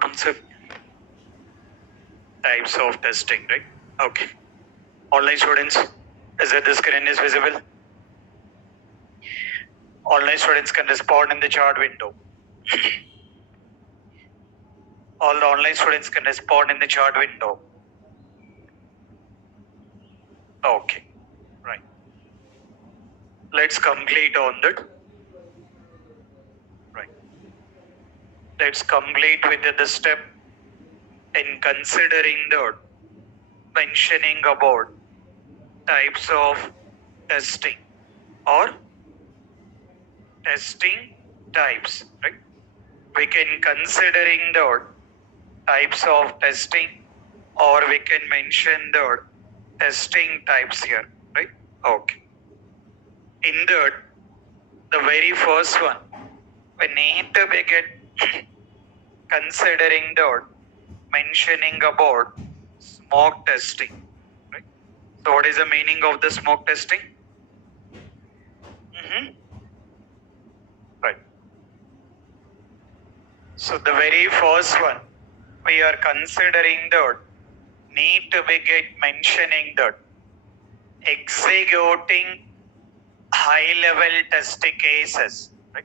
Concept, types of testing, right? Okay. Online students, is it the screen is visible? Online students can respond in the chat window. All the online students can respond in the chat window. Okay, right. Let's complete on that. Right. Let's complete with the step in considering the mentioning about types of testing or testing types, right? We can considering the types of testing, or we can mention the testing types here, right? Okay. In that, the very first one, we need to begin considering the mentioning about smoke testing, right? So what is the meaning of the smoke testing? Right. So the very first one, we are considering that need to begin mentioning that executing high-level testing cases. Right?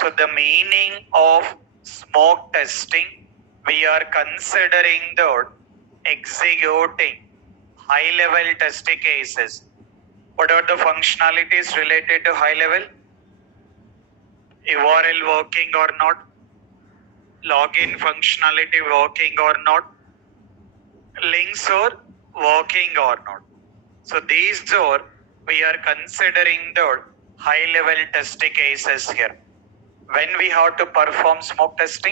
So the meaning of smoke testing, we are considering that executing high-level testing cases. What are the functionalities related to high-level? URL working or not? Login functionality working or not? Links are working or not? So these are, we are considering the high-level testing cases here. When we have to perform smoke testing,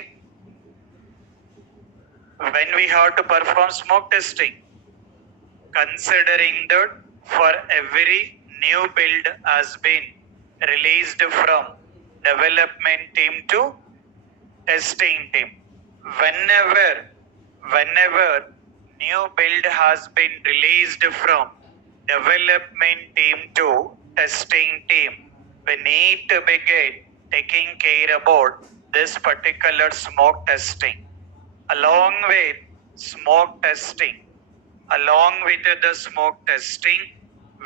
considering that for every new build has been released from development team to testing team. Whenever new build has been released from development team to testing team, we need to begin taking care about this particular smoke testing. Along with smoke testing,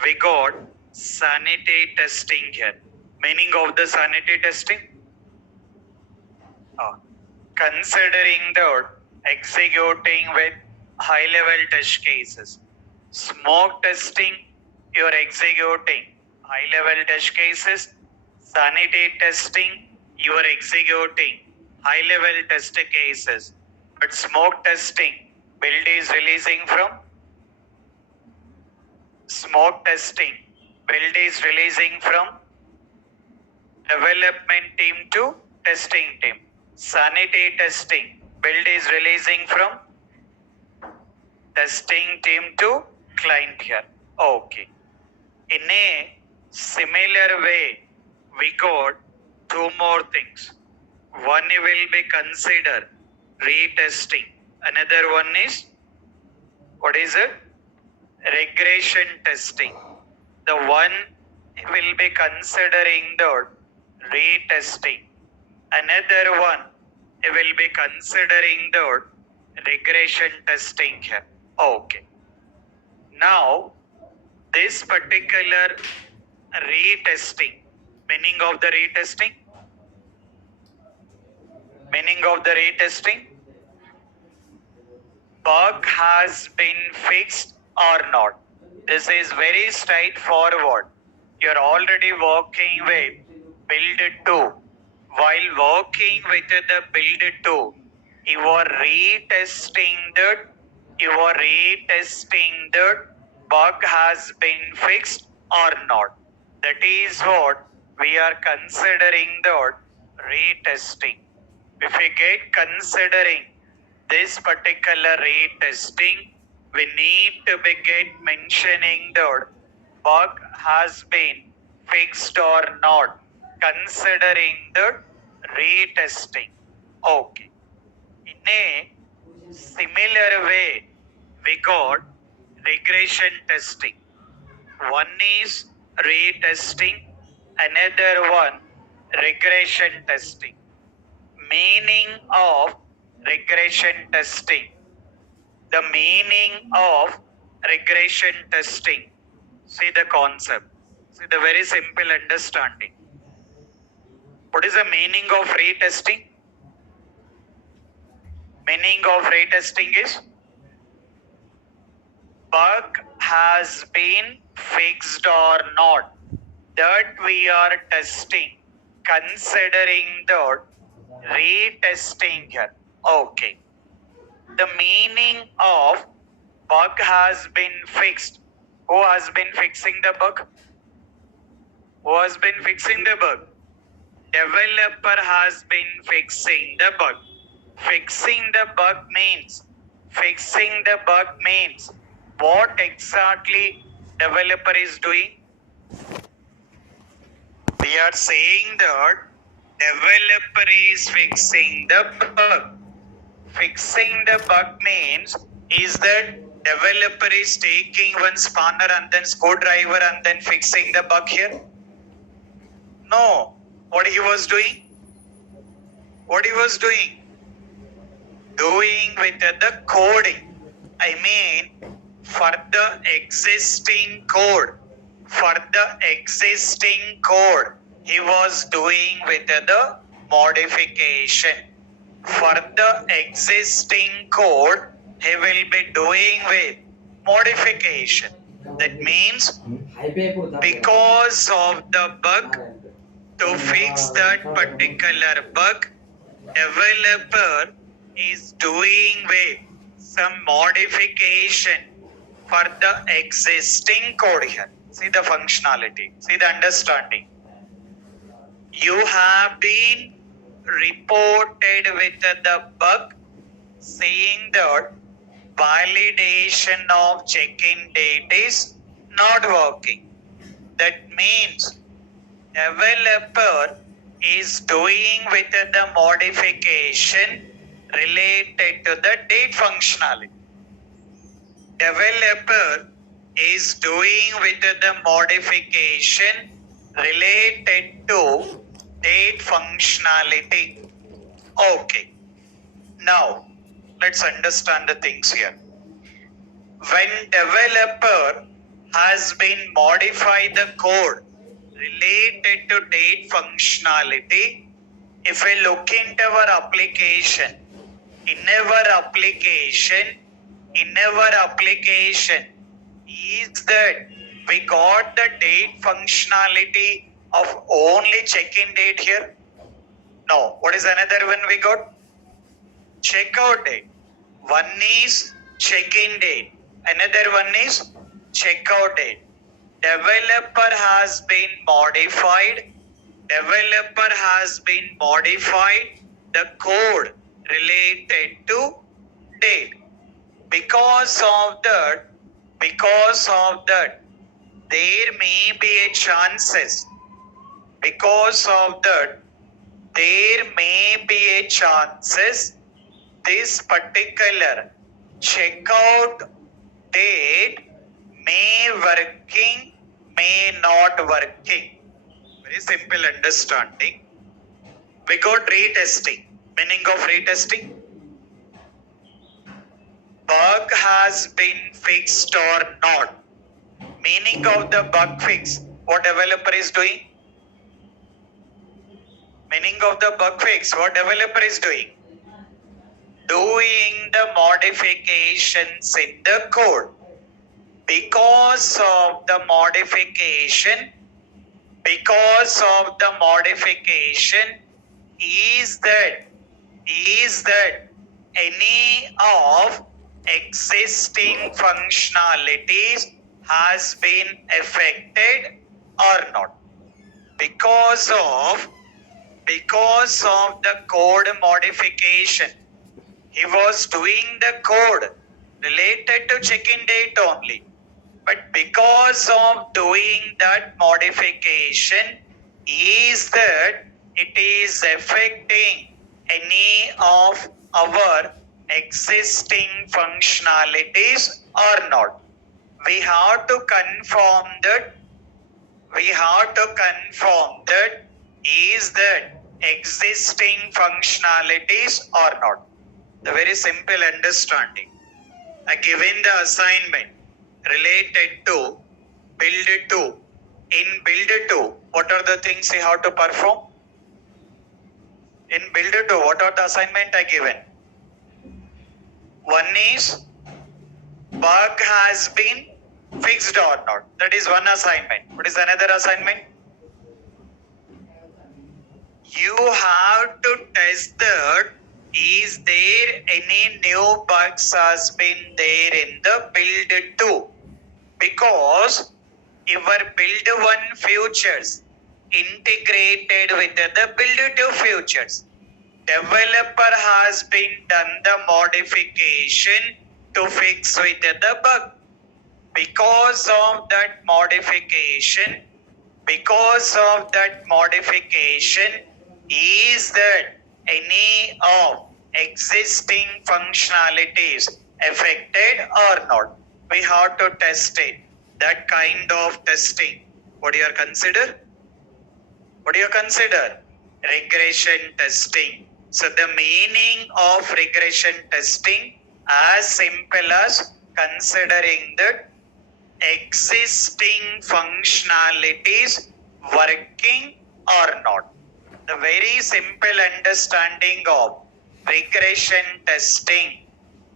we got sanity testing here. Meaning of the sanity testing? Considering the executing with high-level test cases. Smoke testing, you are executing high-level test cases. Sanity testing, you are executing high-level test cases. But smoke testing, build is releasing from development team to testing team. Sanity testing, build is releasing from testing team to client here. Okay. In a similar way, we got two more things. One will be considered retesting. Another one is, what is it? Regression testing. The one will be considering the retesting. Another one will be considering the regression testing here. Okay. Now, this particular retesting, meaning of the retesting, bug has been fixed or not. This is very straightforward. You're already working with build 2. While working with the build 2, you are retesting that bug has been fixed or not. That is what we are considering the retesting. If we get considering this particular retesting, we need to begin mentioning the bug has been fixed or not, considering the retesting. Okay. In a similar way, we got regression testing. One is retesting, another one regression testing. Meaning of regression testing. The meaning of regression testing. See the concept. See the very simple understanding. What is the meaning of retesting? Meaning of retesting is bug has been fixed or not. That we are testing, considering the retesting here. Okay. The meaning of bug has been fixed. Who has been fixing the bug? Who has been fixing the bug? Developer has been fixing the bug. Fixing the bug means what exactly developer is doing? We are saying that developer is fixing the bug. Fixing the bug means is that developer is taking one spanner and then screwdriver and then fixing the bug here? No. What he was doing? Doing with the coding. I mean, for the existing code. He was doing with the modification. For the existing code, he will be doing with modification. That means because of the bug, to fix that particular bug, developer is doing with some modification for the existing code here. See the functionality, see the understanding. You have been reported with the bug saying that validation of check-in date is not working. That means developer is doing with the modification related to the date functionality. Developer is doing with the modification related to date functionality. Okay. Now, let's understand the things here. When developer has been modified the code related to date functionality, if we look into our application, in our application is that we got the date functionality of only check-in date here? No. What is another one we got? Checkout date. One is check-in date. Another one is checkout date. Developer has been modified the code related to date. Because of that, there may be a chances. This particular checkout date may working, may not working. Very simple understanding. We got retesting. Meaning of retesting? Bug has been fixed or not. Meaning of the bug fix. What developer is doing? Meaning of the bug fix. What developer is doing? Doing the modifications in the code. Because of the modification is that any of existing functionalities has been affected or not. Because of the code modification, he was doing the code related to check-in date only. But because of doing that modification is that it is affecting any of our existing functionalities or not. We have to confirm that is that existing functionalities or not? The very simple understanding. I given the assignment related to build 2. In build 2, what are the things you have to perform? In build 2, what are the assignment I given? One is bug has been fixed or not. That is one assignment. What is another assignment? You have to test that is there any new bugs has been there in the build 2, because your build 1 features integrated with the build 2 features. Developer has been done the modification to fix with the bug. Because of that modification is that any of existing functionalities affected or not? We have to test it. That kind of testing. What do you consider? Regression testing. So the meaning of regression testing as simple as considering that existing functionalities working or not. The very simple understanding of regression testing,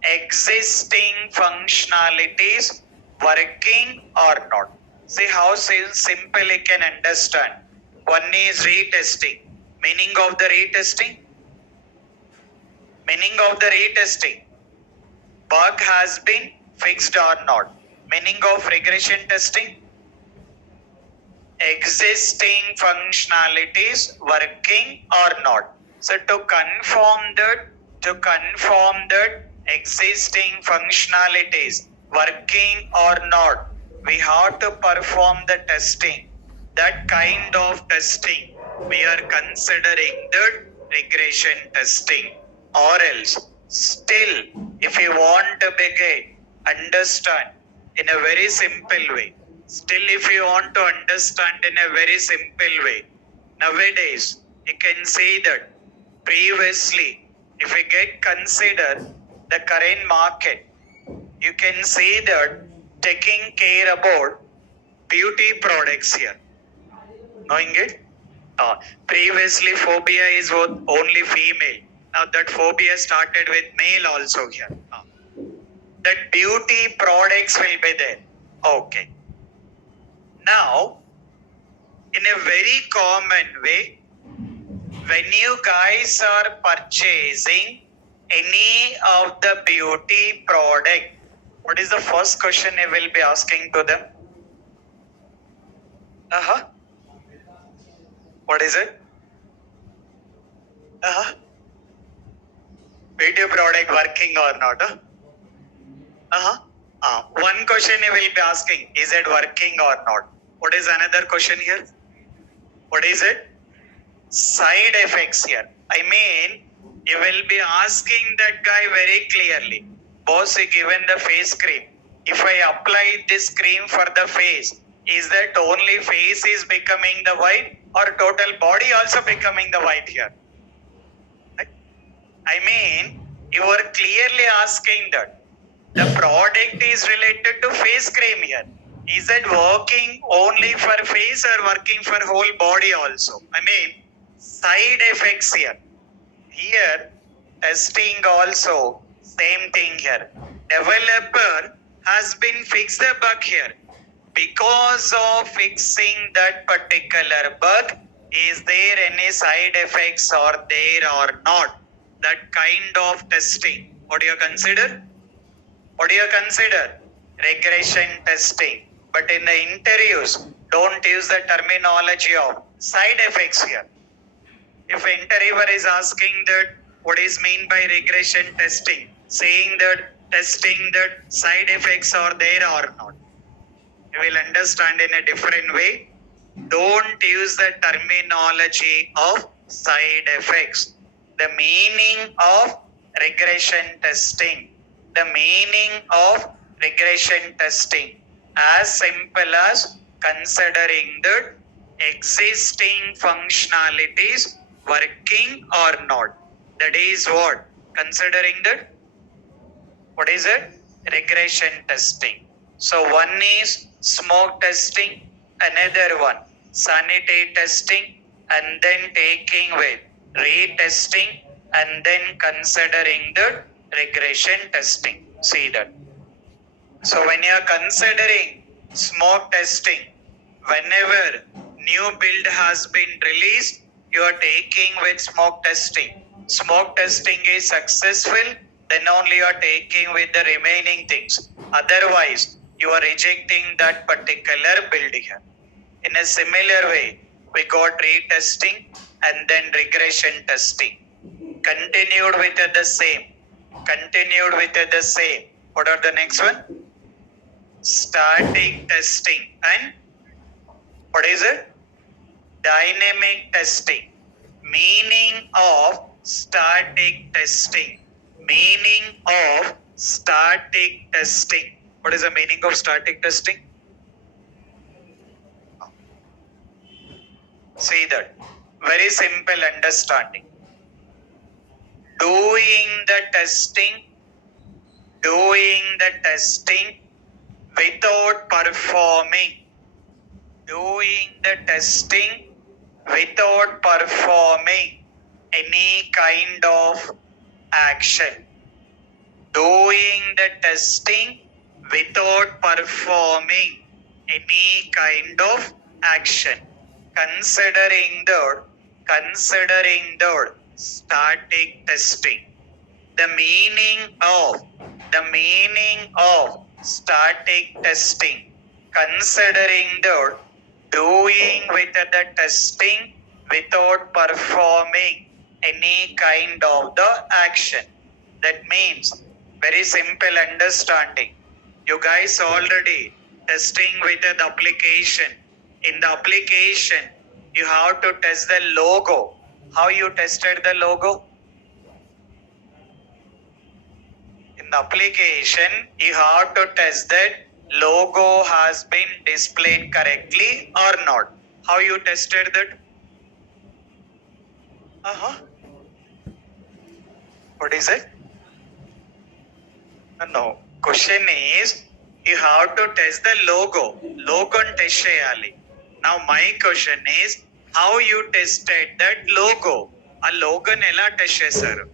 existing functionalities working or not. See how simple you can understand. One is retesting. Meaning of the retesting? Bug has been fixed or not. Meaning of regression testing? Existing functionalities working or not. So to confirm that existing functionalities working or not, we have to perform the testing. That kind of testing we are considering the regression testing. Or else, still, if you want to begin, understand in a very simple way. Nowadays, you can say that previously, if you get consider the current market, you can say that taking care about beauty products here. Knowing it? Previously, phobia is only female. Now that phobia started with male also here. That beauty products will be there. Okay. Now, in a very common way, when you guys are purchasing any of the beauty product, what is the first question you will be asking to them? What is it? Beauty product working or not? One question you will be asking, is it working or not? What is another question here? What is it? Side effects here. I mean, you will be asking that guy very clearly. Boss, you given the face cream. If I apply this cream for the face, is that only face is becoming the white or total body also becoming the white here? I mean, you are clearly asking that. The product is related to face cream here. Is it working only for face or working for whole body also? I mean, side effects here. Here, testing also, same thing here. Developer has been fixed the bug here. Because of fixing that particular bug, is there any side effects or there or not? That kind of testing. What do you consider? Regression testing. But in the interviews, don't use the terminology of side effects here. If an interviewer is asking that what is meant by regression testing, saying that testing that side effects are there or not, you will understand in a different way. Don't use the terminology of side effects. The meaning of regression testing. As simple as considering the existing functionalities working or not. That is what? Considering that, what is it? Regression testing. So one is smoke testing, another one sanity testing, and then taking with retesting, and then considering the regression testing. See that. So when you are considering smoke testing, whenever new build has been released, you are taking with smoke testing. Smoke testing is successful, then only you are taking with the remaining things. Otherwise, you are rejecting that particular build here. In a similar way, we got retesting and then regression testing. Continued with the same. Continued with the same. What are the next one? Static testing and what is it? Dynamic testing. Meaning of static testing. Meaning of static testing. What is the meaning of static testing? See that. Very simple understanding. Doing the testing without performing. Doing the testing without performing any kind of action. Doing the testing without performing any kind of action. Considering the static testing. The meaning of static testing. Considering the doing with the testing without performing any kind of the action. That means very simple understanding. You guys already testing with the application. In the application, you have to test the logo. How you tested the logo? In the application, you have to test that logo has been displayed correctly or not. How you tested that? What is it? No. Question is, you have to test the logo. Logo test cheyali. Now my question is, how you tested that logo? A logo ela test chesaru.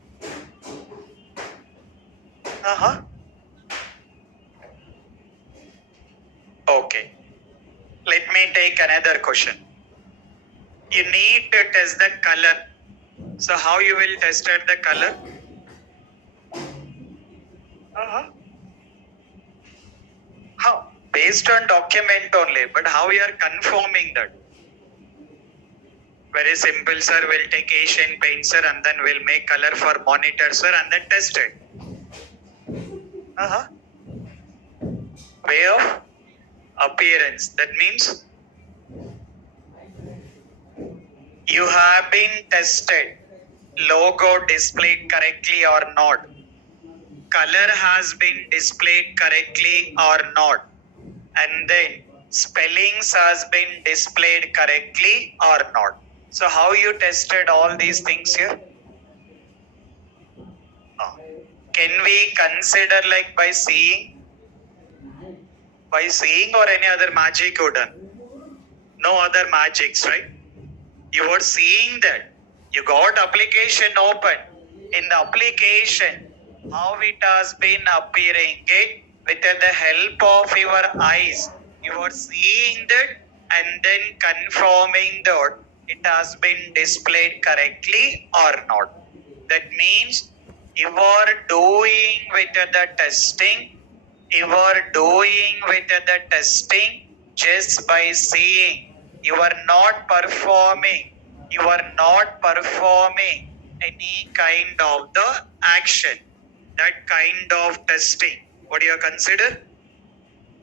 Okay. Let me take another question. You need to test the color. So how you will test the color? How? Based on document only, but how you are confirming that? Very simple, sir. We'll take Asian paint, sir, and then we'll make color for monitor, sir, and then test it. Way of appearance. That means you have been tested. Logo displayed correctly or not? Color has been displayed correctly or not? And then spellings has been displayed correctly or not? So how you tested all these things here? Can we consider like by seeing? By seeing or any other magic you done? No other magics, right? You were seeing that. You got application open. In the application, how it has been appearing it with the help of your eyes. You are seeing that and then confirming that it has been displayed correctly or not. That means you are doing with the testing. You are doing with the testing just by seeing. You are not performing. You are not performing any kind of the action. That kind of testing. What do you consider?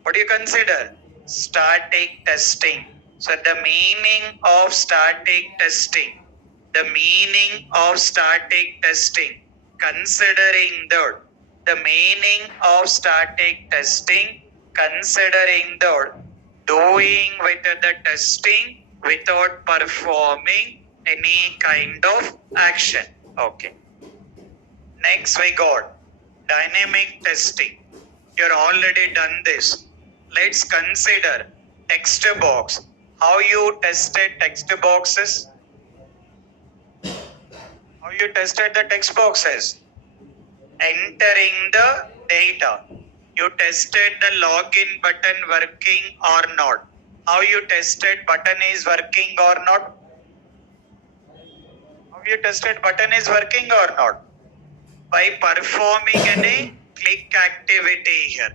What do you consider? Static testing. So the meaning of static testing. The meaning of static testing. Considering the meaning of static testing. Considering the doing with the testing without performing any kind of action. Okay. Next we got dynamic testing. You're already done this. Let's consider text box. How you tested text boxes? How you tested the text boxes? Entering the data. You tested the login button working or not. How you tested button is working or not? How you tested button is working or not? By performing any click activity here.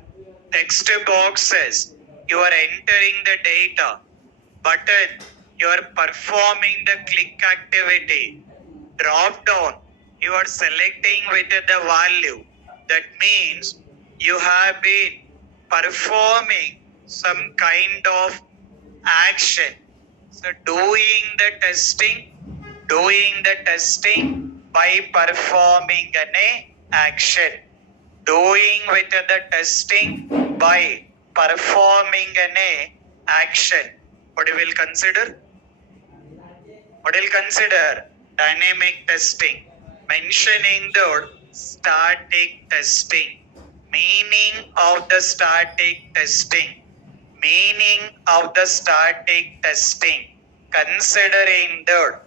Text box says you are entering the data. Button, you are performing the click activity. Drop down, you are selecting with the value. That means you have been performing some kind of action. So doing the testing by performing an action. Doing with the testing by performing an action. What you will consider? What you will consider? Dynamic testing. Mentioning the static testing. Meaning of the static testing. Meaning of the static testing. Considering the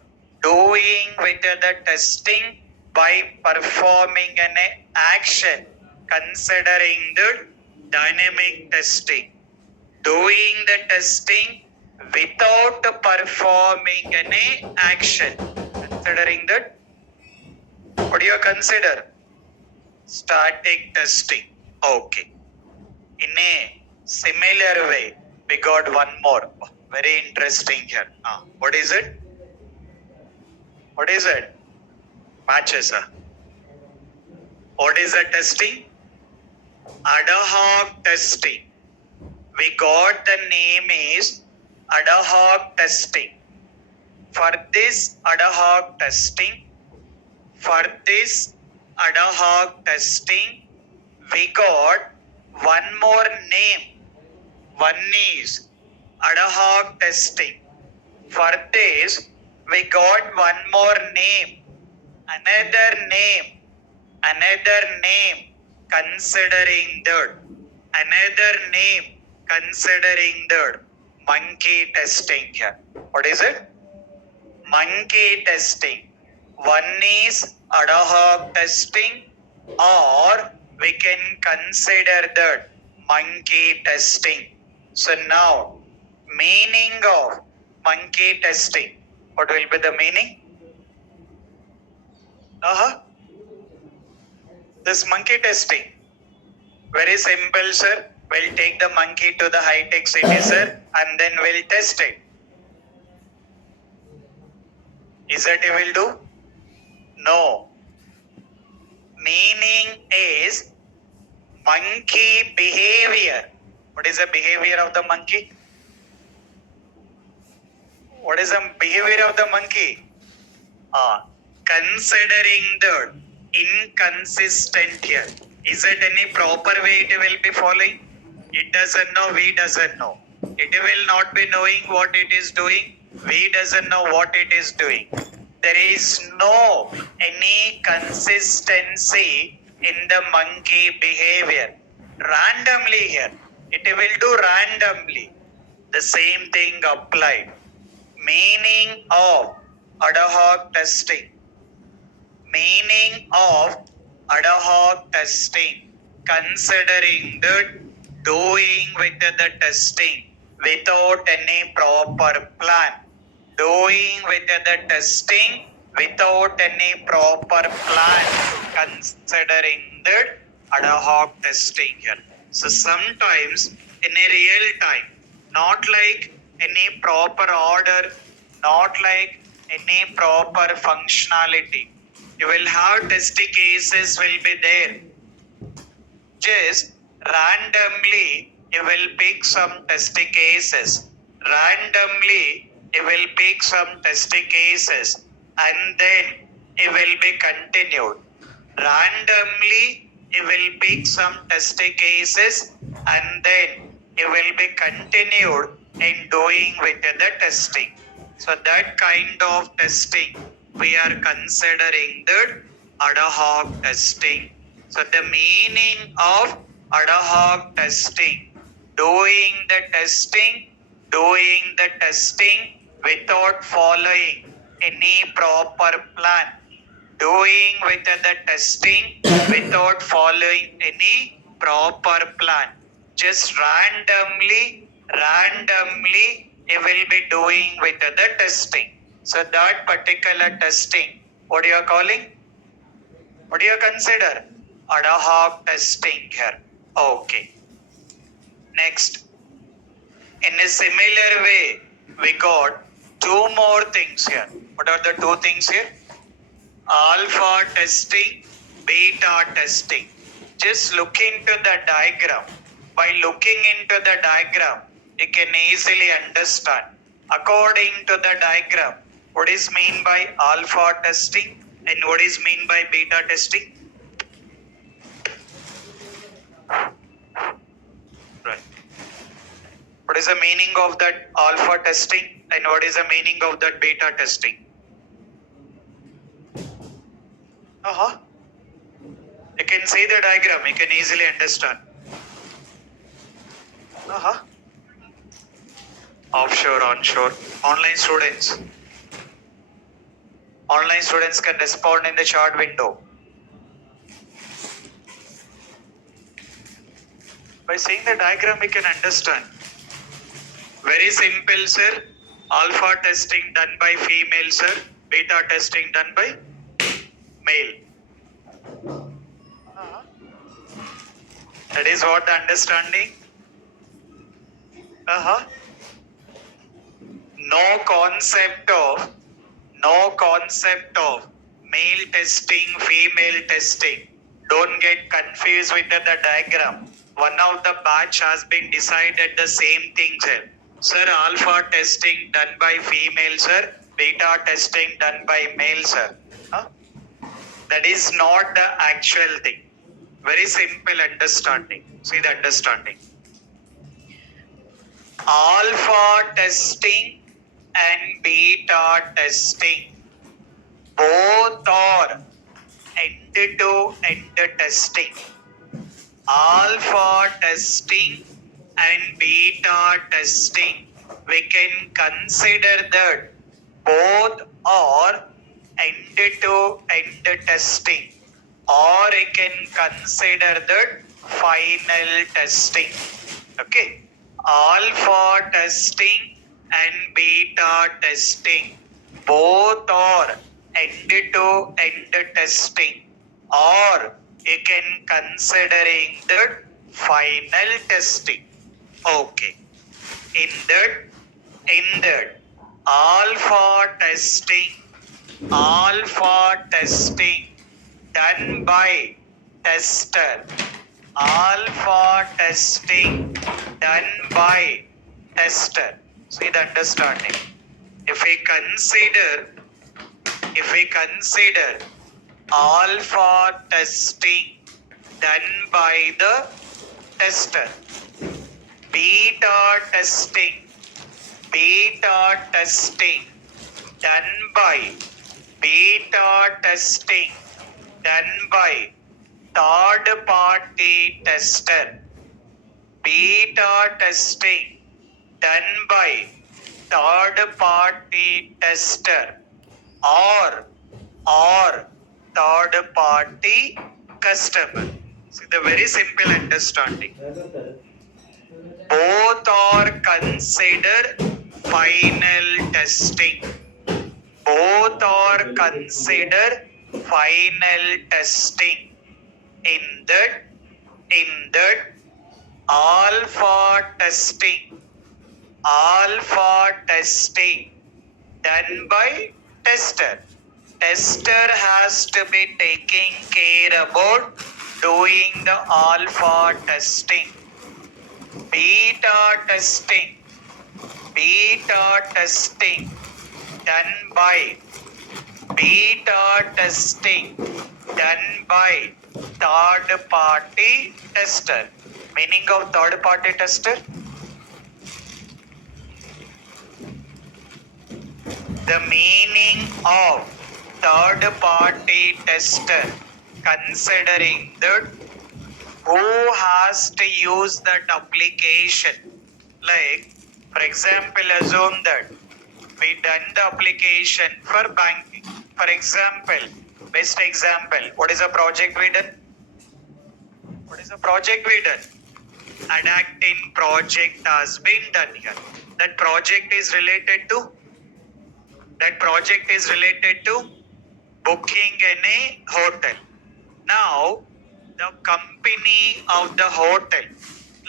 doing with the testing by performing an action. Considering the dynamic testing. Doing the testing without performing any action. Considering that, what do you consider? Static testing. Okay. In a similar way, we got one more. Very interesting here. What is it? What is it? Matches. What is the testing? Ad hoc testing. We got the name is ad hoc testing. For this ad hoc testing, we got one more name. One is ad hoc testing. For this, we got one more name. Another name. Considering that. Another name. Considering that. Monkey testing here. What is it? Monkey testing. One is ad hoc testing, or we can consider that monkey testing. So now, meaning of monkey testing. What will be the meaning? This monkey testing. Very simple, sir. We'll take the monkey to the high-tech city, sir, and then we'll test it. Is that you will do? No. Meaning is monkey behavior. What is the behavior of the monkey? What is the behavior of the monkey? Considering the inconsistent here. Is it any proper way it will be following? It doesn't know, we doesn't know. It will not be knowing what it is doing. We doesn't know what it is doing. There is no any consistency in the monkey behavior. Randomly here. It will do randomly. The same thing applied. Meaning of ad hoc testing. Meaning of ad hoc testing. Considering the doing with the testing without any proper plan. Doing with the testing without any proper plan. Considering the ad hoc testing here. So sometimes in a real time, not like any proper order, not like any proper functionality. You will have test cases will be there. Just randomly you will pick some test cases. Randomly you will pick some test cases and then it will be continued. Randomly you will pick some test cases and then it will be continued in doing with the testing. So that kind of testing we are considering the ad hoc testing. So the meaning of ad hoc testing, doing the testing without following any proper plan, doing with the testing without following any proper plan. Just randomly you will be doing with the testing. So that particular testing, what you are calling? What do you consider? Ad hoc testing here. Okay. Next. In a similar way, we got two more things here. What are the two things here? Alpha testing, beta testing. Just look into the diagram. By looking into the diagram, you can easily understand. According to the diagram, what is mean by alpha testing and what is mean by beta testing? Right. What is the meaning of that alpha testing and what is the meaning of that beta testing? You can see the diagram, you can easily understand. Offshore, onshore, online students. Online students can respond in the chat window. By seeing the diagram, we can understand. Very simple, sir. Alpha testing done by female, sir. Beta testing done by male. That is what the understanding. No concept of male testing, female testing. Don't get confused with the diagram. One of the batch has been decided the same thing, sir. Sir, alpha testing done by female, sir. Beta testing done by male, sir. That is not the actual thing. Very simple understanding. See the understanding. Alpha testing and beta testing both are end-to-end testing. Alpha testing and beta testing, we can consider that both are end-to-end testing, or we can consider that final testing. Okay. Alpha testing and beta testing both are end-to-end testing, or you can considering the final testing. Okay. In that alpha testing done by tester. Alpha testing done by tester. See the understanding. If we consider alpha testing done by the tester, beta testing done by third party tester, beta testing done by third party tester, or third party customer. See the very simple understanding. Both are considered final testing. Both are considered final testing. In that alpha testing done by tester. Tester has to be taking care about doing the alpha testing. Beta testing done by third party tester. Meaning of third party tester? The meaning of third party tester, considering that who has to use that application. Like, for example, assume that we done the application for banking. For example, best example, what is a project we done? What is a project we done? Adapting project has been done here. That project is related to booking any hotel. Now, the company of the hotel,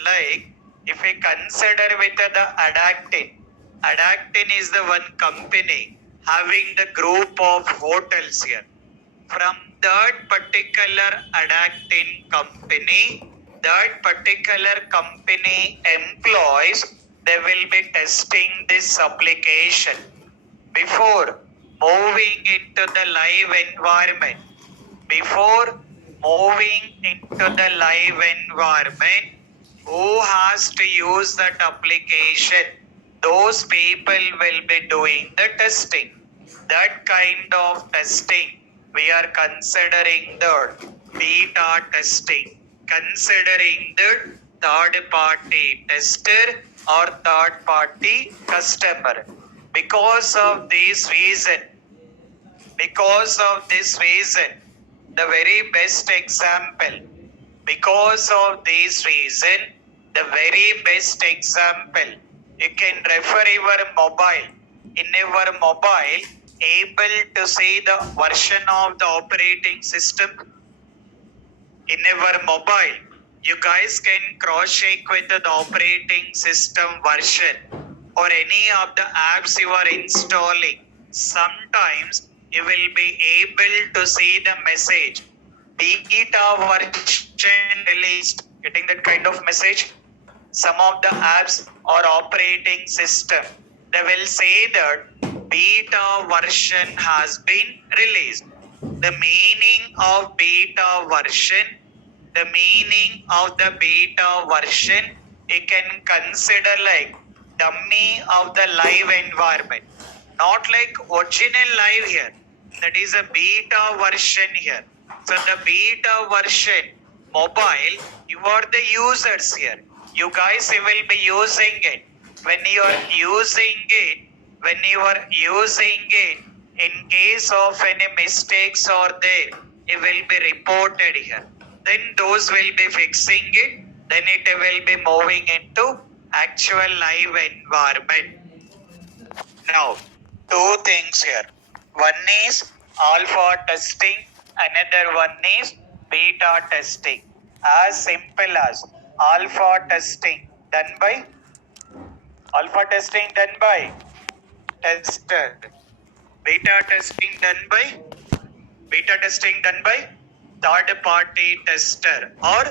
like if we consider with the Adactin is the one company having the group of hotels here. From that particular Adactin company, that particular company employees, they will be testing this application before moving into the live environment. Before moving into the live environment, who has to use that application? Those people will be doing the testing. That kind of testing we are considering the beta testing, considering the third party tester or third party customer. Because of this reason, the very best example, because of this reason, the very best example, you can refer your mobile. In your mobile, able to see the version of the operating system. In your mobile, you guys can cross-check with the operating system version or any of the apps you are installing. Sometimes you will be able to see the message beta version released. Getting that kind of message? Some of the apps or operating system, they will say that beta version has been released. The meaning of beta version, the meaning of the beta version, you can consider like dummy of the live environment. Not like original live here. That is a beta version here. So the beta version, mobile, you are the users here. You guys will be using it. When you are using it, in case of any mistakes or there, it will be reported here. Then those will be fixing it. Then it will be moving into actual live environment. Now, two things here. One is alpha testing, another one is beta testing. As simple as alpha testing done by tester. Beta testing done by third party tester or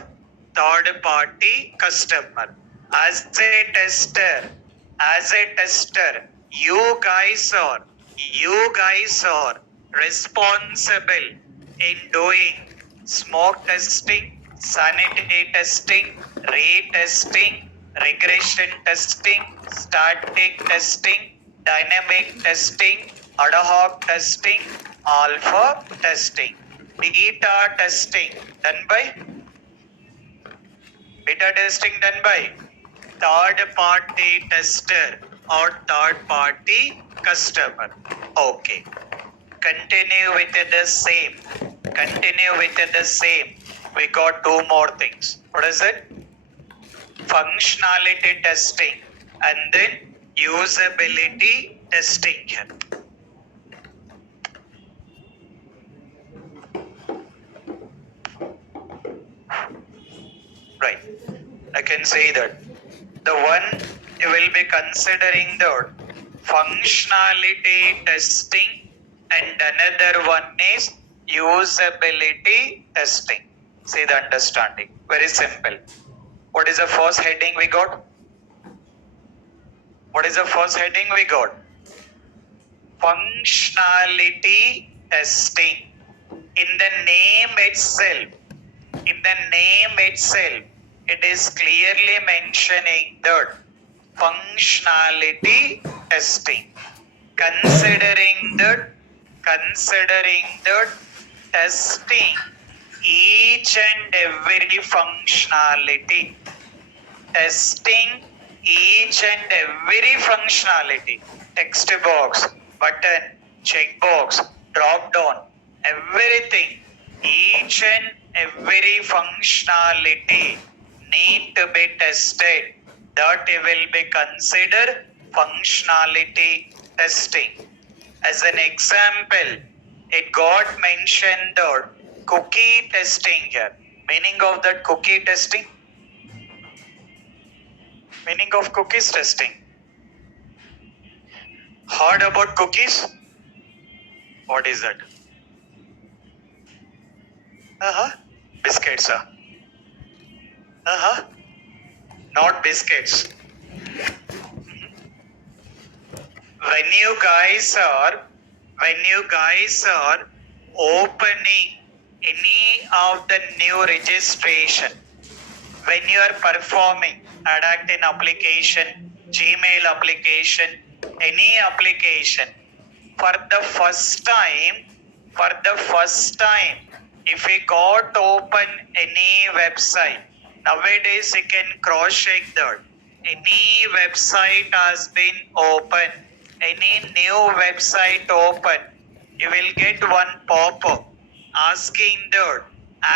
third party customer. As a tester, you guys are responsible in doing smoke testing, sanity testing, retesting, regression testing, static testing, dynamic testing, ad hoc testing, alpha testing. Beta testing done by third party tester or third party customer. Okay. Continue with the same. We got two more things. What is it? Functionality testing and then usability testing here. Right. I can say that. The one you will be considering the functionality testing and another one is usability testing. See the understanding. Very simple. What is the first heading we got? Functionality testing. In the name itself, it is clearly mentioning that functionality testing. considering the testing each and every functionality. Testing each and every functionality. Text box, button, checkbox, drop down, everything. Each and every functionality need to be tested. That will be considered functionality testing. As an example, it got mentioned the cookie testing here. Meaning of that cookie testing? Meaning of cookies testing. Heard about cookies? What is that? Biscuits. Not biscuits. When you guys are opening any of the new registration, when you are performing Adactin application, Gmail application, any application, for the first time, if you got open any website, nowadays you can cross check that. Any website has been open, any new website open, you will get one pop-up asking that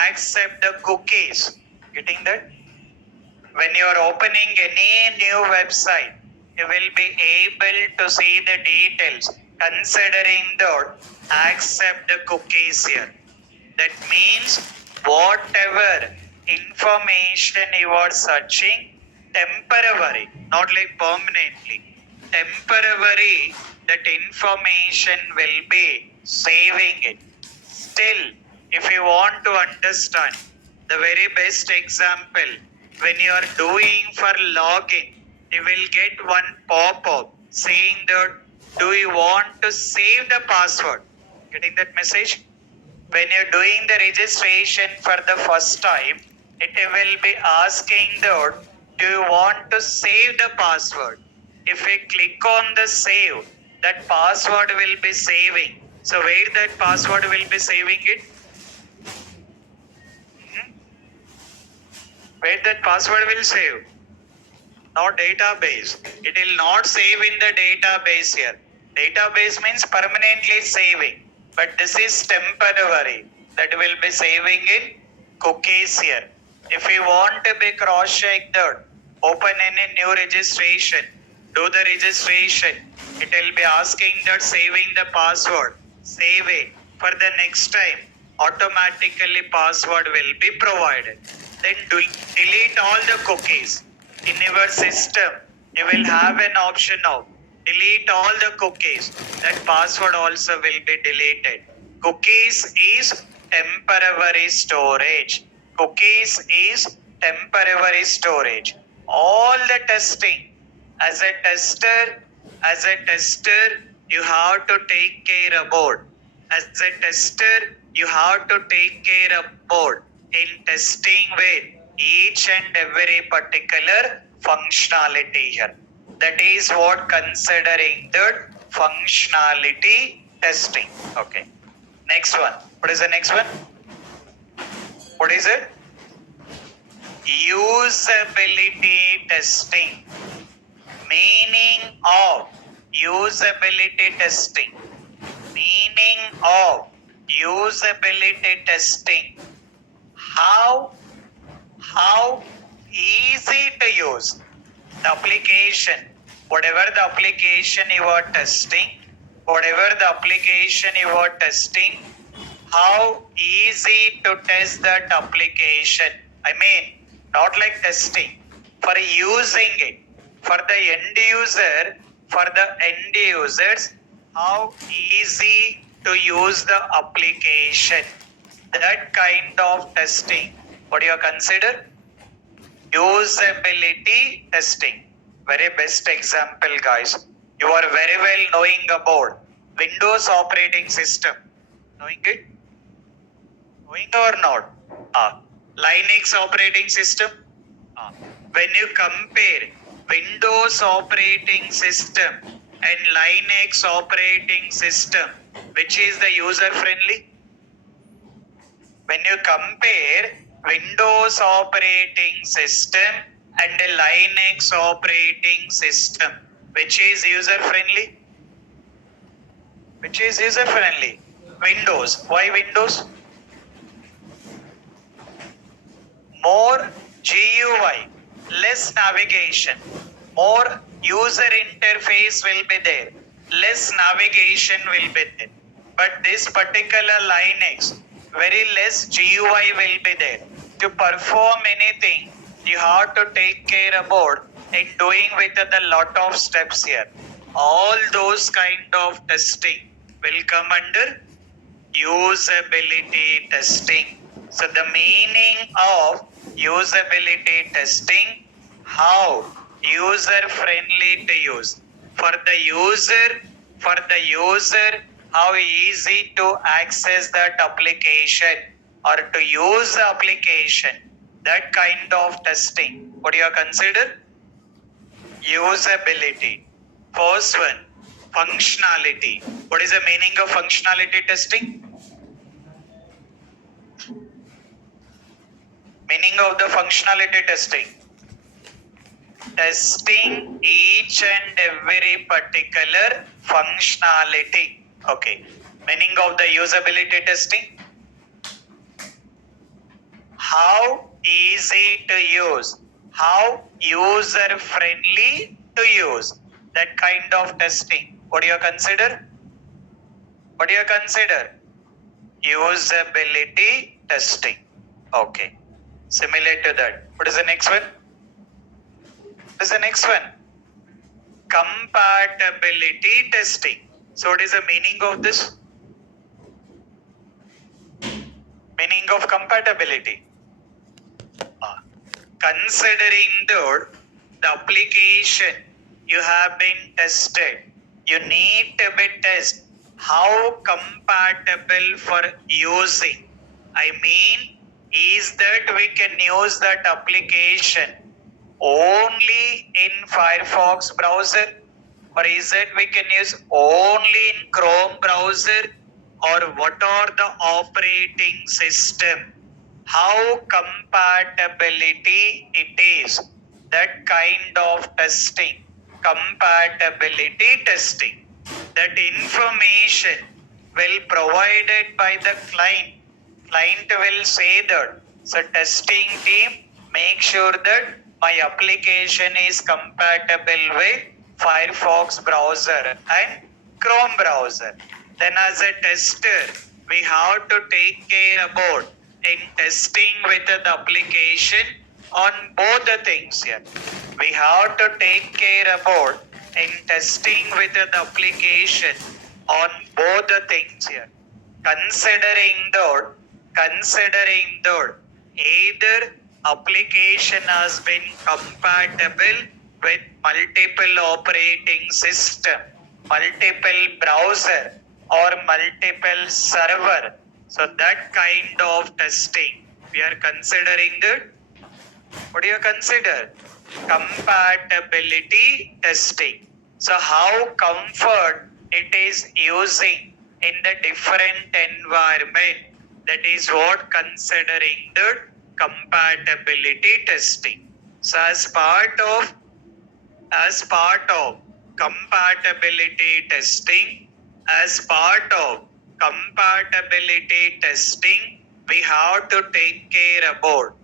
accept the cookies. Getting that? When you are opening any new website, you will be able to see the details considering that accept the cookies here. That means whatever information you are searching, temporary, not like permanently, temporary, that information will be saving it. Still, if you want to understand, the very best example, when you are doing for login, you will get one pop-up saying that, do you want to save the password? Getting that message? When you're doing the registration for the first time, it will be asking that, do you want to save the password? If we click on the save, that password will be saving. So where that password will be saving it? Where that password will save? Not database. It will not save in the database here. Database means permanently saving. But this is temporary. That will be saving in cookies here. If you want to be cross-check that, open any new registration, do the registration, it will be asking that saving the password. Save it. For the next time, automatically password will be provided. Then delete all the cookies. In your system, you will have an option of delete all the cookies. That password also will be deleted. Cookies is temporary storage. Cookies is temporary storage. All the testing, as a tester, you have to take care about. As a tester, you have to take care about in testing with each and every particular functionality here. That is what considering the functionality testing. Okay. Next one. What is the next one? What is it? Usability testing. Meaning of usability testing. Meaning of usability testing. How easy to use the application. Whatever the application you are testing, how easy to test that application. I mean, not like testing. For using it, for the end users, how easy to use the application. That kind of testing. What do you consider? Usability testing. Very best example, guys. You are very well knowing about Windows operating system. Knowing it? Knowing or not? Linux operating system. When you compare Windows operating system and Linux operating system, which is the user friendly? When you compare Windows operating system and a Linux operating system, which is user friendly? Which is user friendly? Windows. Why Windows? More GUI, less navigation, more user interface will be there, less navigation will be there. But this particular Linux, very less GUI will be there. To perform anything, you have to take care about in doing with the lot of steps here. All those kind of testing will come under usability testing. So the meaning of usability testing, how user friendly to use. For the user, how easy to access that application or to use the application. That kind of testing. What do you consider? Usability. First one, functionality. What is the meaning of functionality testing? Meaning of the functionality testing. Testing each and every particular functionality. Okay. Meaning of the usability testing. How easy to use. How user friendly to use. That kind of testing. What do you consider? What do you consider? Usability testing. Okay. Similar to that. What is the next one? What is the next one? Compatibility testing. So what is the meaning of this? Meaning of compatibility. Considering the application you have been tested, you need to be tested how compatible for using. I mean, is that we can use that application only in Firefox browser, or is it we can use only in Chrome browser, or what are the operating system? How compatibility it is. That kind of testing. Compatibility testing. That information will provided by the client. Client will say that. So testing team make sure that my application is compatible with Firefox browser and Chrome browser. Then as a tester, we have to take care about in testing with the application on both the things here. We have to take care about in testing with the application on both the things here. Considering that either application has been compatible with multiple operating system, multiple browser or multiple server. So that kind of testing we are considering that. What do you consider? Compatibility testing. So how comfort it is using in the different environment. That is what considering the compatibility testing. So as part of compatibility testing, we have to take care about.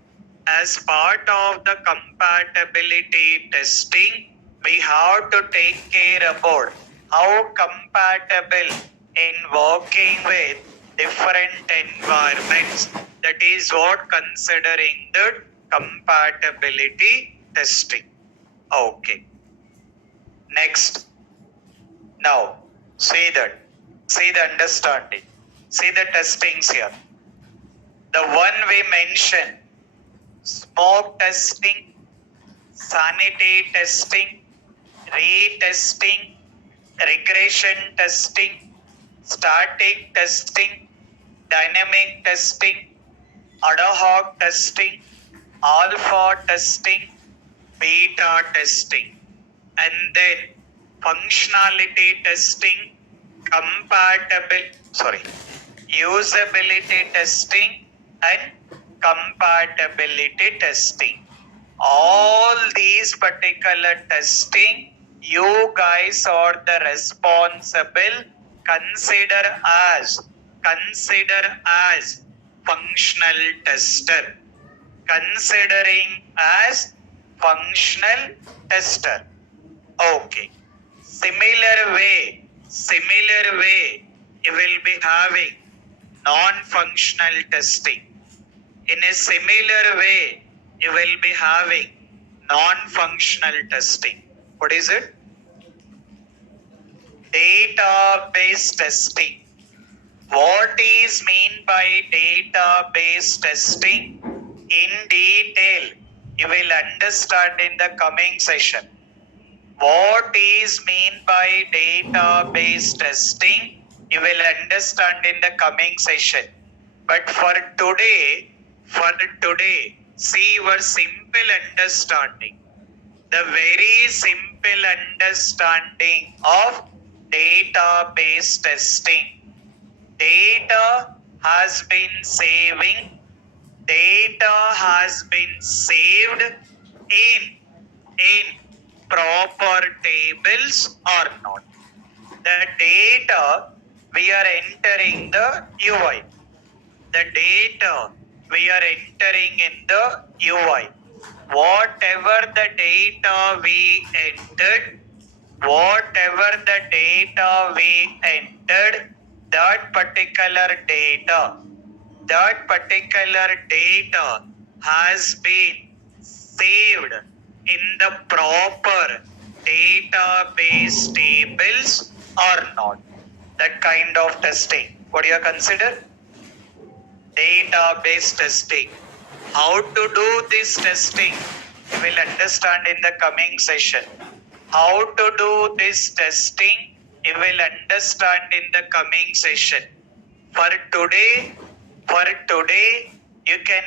As part of the compatibility testing, we have to take care about how compatible in working with different environments. That is what considering the compatibility testing. Okay. Next. Now, see that. See the understanding. See the testings here. The one we mentioned. Smoke testing, sanity testing, retesting, regression testing, static testing, dynamic testing, ad hoc testing, alpha testing, beta testing. And then functionality testing, usability testing and compatibility testing. All these particular testing, you guys are the responsible. Consider as functional tester. Considering as functional tester. Okay. Similar way, you will be having non-functional testing. In a similar way, you will be having non-functional testing. What is it? Database testing. What is mean by database testing? In detail, you will understand in the coming session. What is mean by database testing? You will understand in the coming session. But for today, see your simple understanding. The very simple understanding of database testing. Data has been saved in proper tables or not. The data we are entering the UI. The data we are entering in the UI. Whatever the data we entered, that particular data has been saved in the proper database tables or not. That kind of testing. What do you consider? Database testing. How to do this testing? You will understand in the coming session. How to do this testing? You will understand in the coming session. For today, you can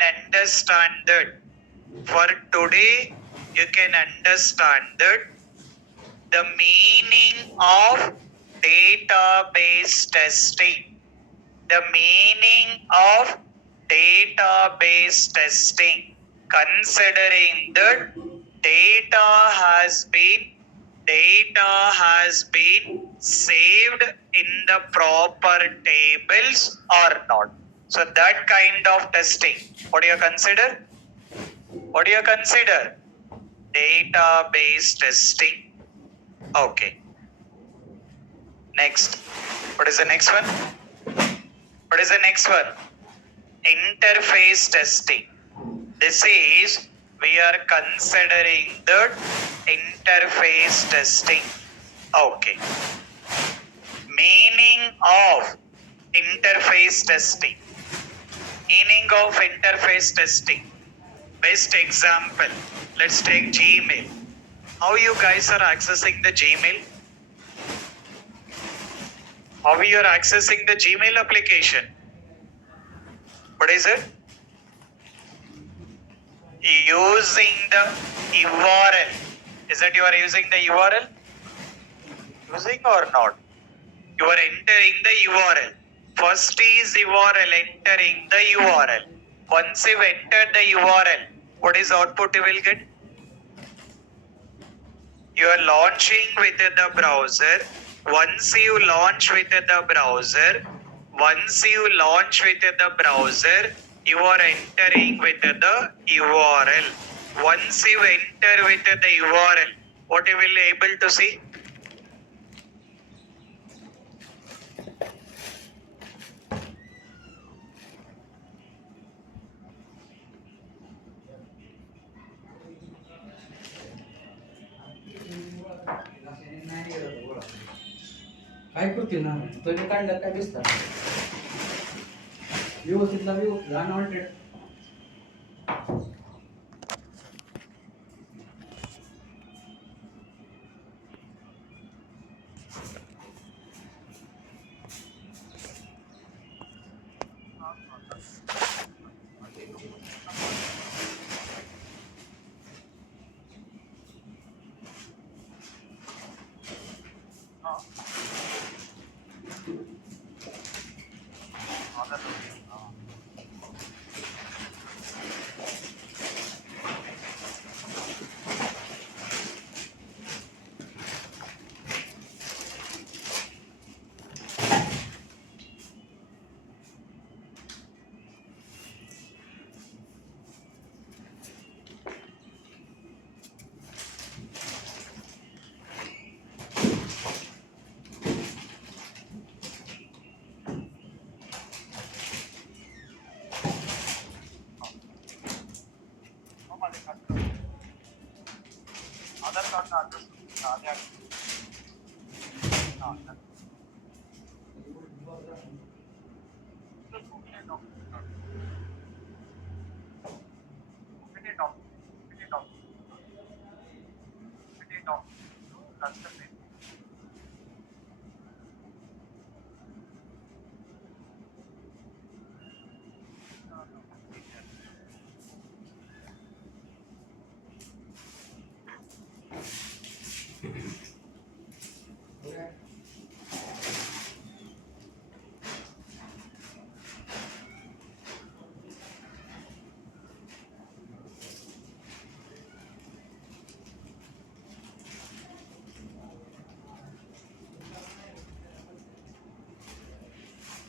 understand that. The meaning of database testing. The meaning of database testing. Considering that data has been saved in the proper tables or not. So that kind of testing. What do you consider? Database testing. Okay. Next. What is the next one? Interface testing. This is, we are considering the interface testing. Okay. Meaning of interface testing. Best example. Let's take Gmail. How you guys are accessing the Gmail? How you are accessing the Gmail application? What is it? Using the URL. Is that you are using the URL? Using or not? You are entering the URL. First is URL, entering the URL. Once you enter the URL, what is output you will get? You are launching with the browser. Once you launch with the browser, you are entering with the URL. Once you enter with the URL, what you will be able to see? काय करते ना तुझे काढलं काय दिसतं व्यवस्थितला व्यवस्थित unwanted Aadhaar card ನ address ಅದೇ ಆಗ್ತದೆ.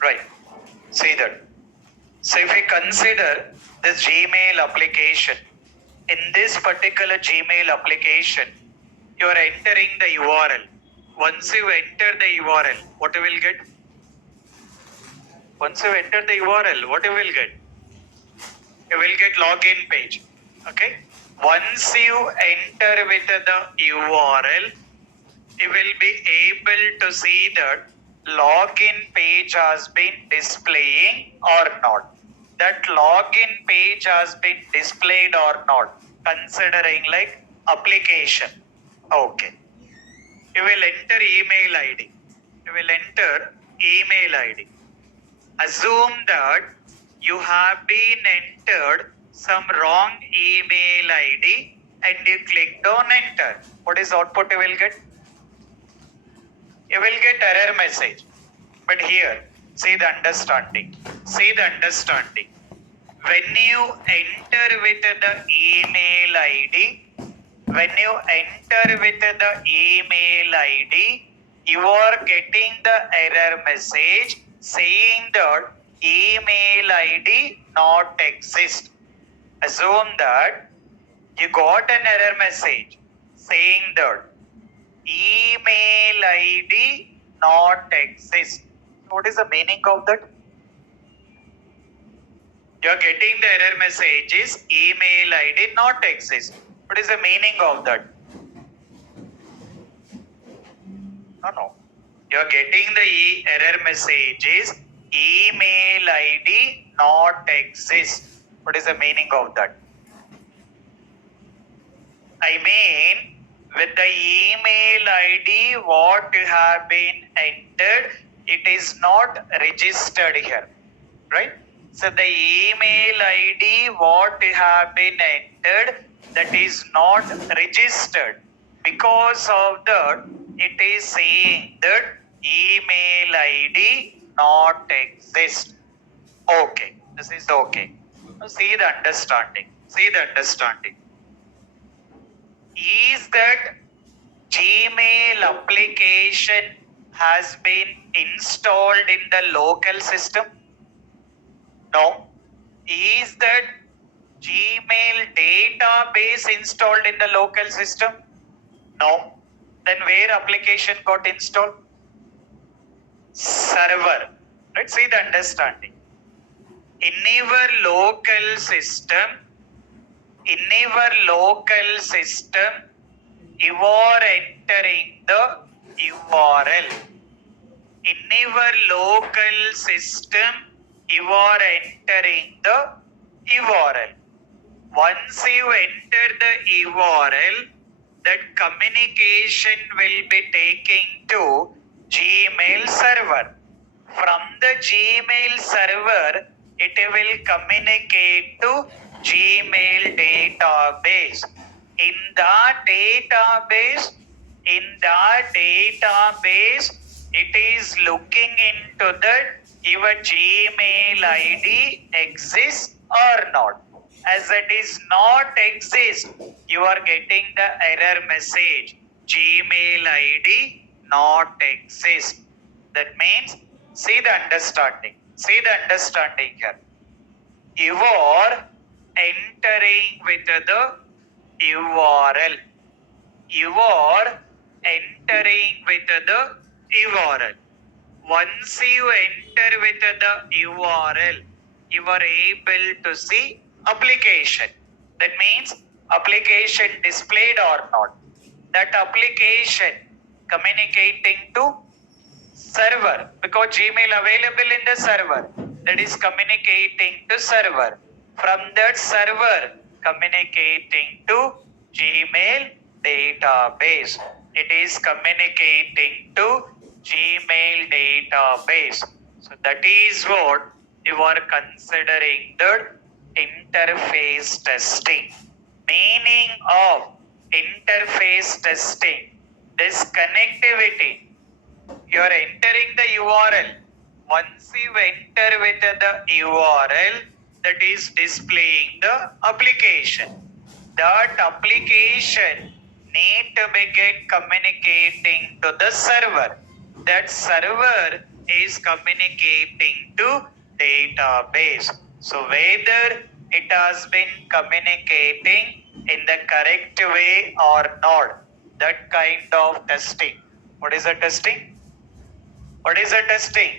Right. See that. So if we consider this Gmail application, in this particular Gmail application, you are entering the URL. Once you enter the URL, what you will get? Once you enter the URL, what you will get? You will get login page. Okay. Once you enter with the URL, you will be able to see that login page has been displaying or not. That login page has been displayed or not, considering like application. Okay. You will enter email ID. You will enter email ID. Assume that you have been entered some wrong email ID and you clicked on enter. What is output you will get? You will get error message. But here, see the understanding. See the understanding. When you enter with the email ID, when you enter with the email ID, you are getting the error message saying that email ID not exist. Assume that you got an error message saying that email ID not exist. What is the meaning of that? You are getting the error message is email ID not exist. What is the meaning of that? No. You are getting the error message is email ID not exist. What is the meaning of that? I mean, with the email ID what you have been entered, it is not registered here, right? So the email ID what you have been entered, that is not registered. Because of that, it is saying that email ID not exist. Okay, this is okay. Now see the understanding. See the understanding. Is that Gmail application has been installed in the local system? No. Is that Gmail database installed in the local system? No. Then where application got installed? Server. Let's see the understanding. In our local system, you are entering the URL. In our local system, you are entering the URL. Once you enter the URL, that communication will be taking to Gmail server. From the Gmail server, it will communicate to Gmail database. In that database, it is looking into that your Gmail ID exists or not. As it is not exist, you are getting the error message Gmail ID not exist. That means, see the understanding. See the understanding here. You are entering with the URL. You are entering with the URL. Once you enter with the URL, you are able to see application. That means application displayed or not. that application communicating to server, because Gmail available in the server, that is communicating to server. From that server communicating to Gmail database. It is communicating to Gmail database. So that is what you are considering the interface testing. Meaning of interface testing, this connectivity, you are entering the URL. Once you enter with the URL, that is displaying the application. That application need to be get communicating to the server. That server is communicating to database. So whether it has been communicating in the correct way or not, that kind of testing. What is the testing? What is the testing?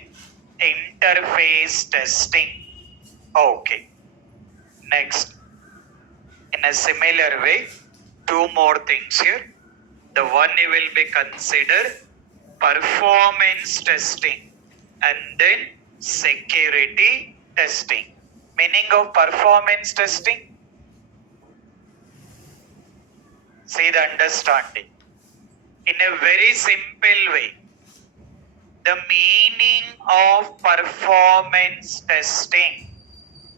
Interface testing. Okay. Next. In a similar way, two more things here. The one you will be consider performance testing and then security testing. Meaning of performance testing? See the understanding. In a very simple way, the meaning of performance testing,